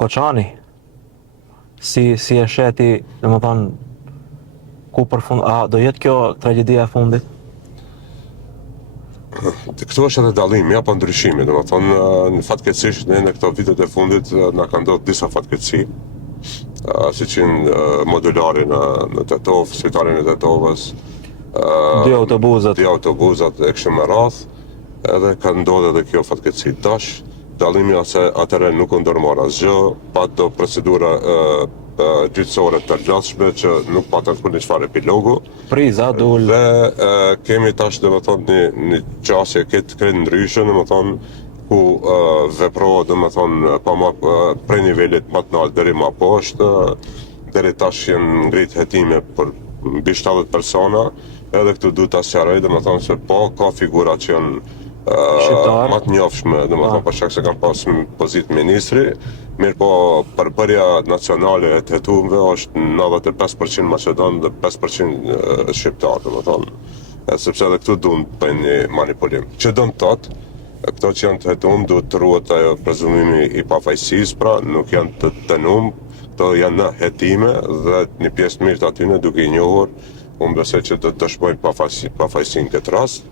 Koçani, si e sheti, domethënë, ku përfund, a do jetë kjo tragjedia e fundit? Këtu është edhe dallimi apo ndryshimi, domethënë në fatkeqësisht në këto vitet e fundit na kanë ndodhur disa fatkeqësi, siç modulari në Tetov, spitarin e Tetovës, Dy autobuzat e kështu me radhë, edhe ka ndodhur edhe kjo fatkeqësi tash. Dallimi atëherë nuk u ndërmor asgjë, pa ato procedura gjyqësore të përgjithshme që nuk patën kurrë çfarë epilogu. Priza dul. Dhe kemi tash domethënë një qasje këtë ndryshme, domethënë ku veprohet domethënë prej nivelit më të lartë deri më poshtë, deri tash janë ngrit hetime për mbi 70 persona, edhe këtu duhet ta sqaroj domethënë se po ka figura që janë më të njohshme, domethënë për shkak se kanë pas pozitë ministri, mirë po përbërja nacionale e të hetuarve është 95% Maqedon dhe 5% shqiptar, domethënë, sepse edhe këtu duhen të bëjnë një manipulim. Që do të thotë, këto që janë të hetuar duhet të ruhet ajo prezumimi i pafajësisë, pra nuk janë të dënuar, këto janë në hetime dhe një pjesë mirë të atyre duke i njohur, unë besoj që do të dëshmojnë pafajësinë këtë rast.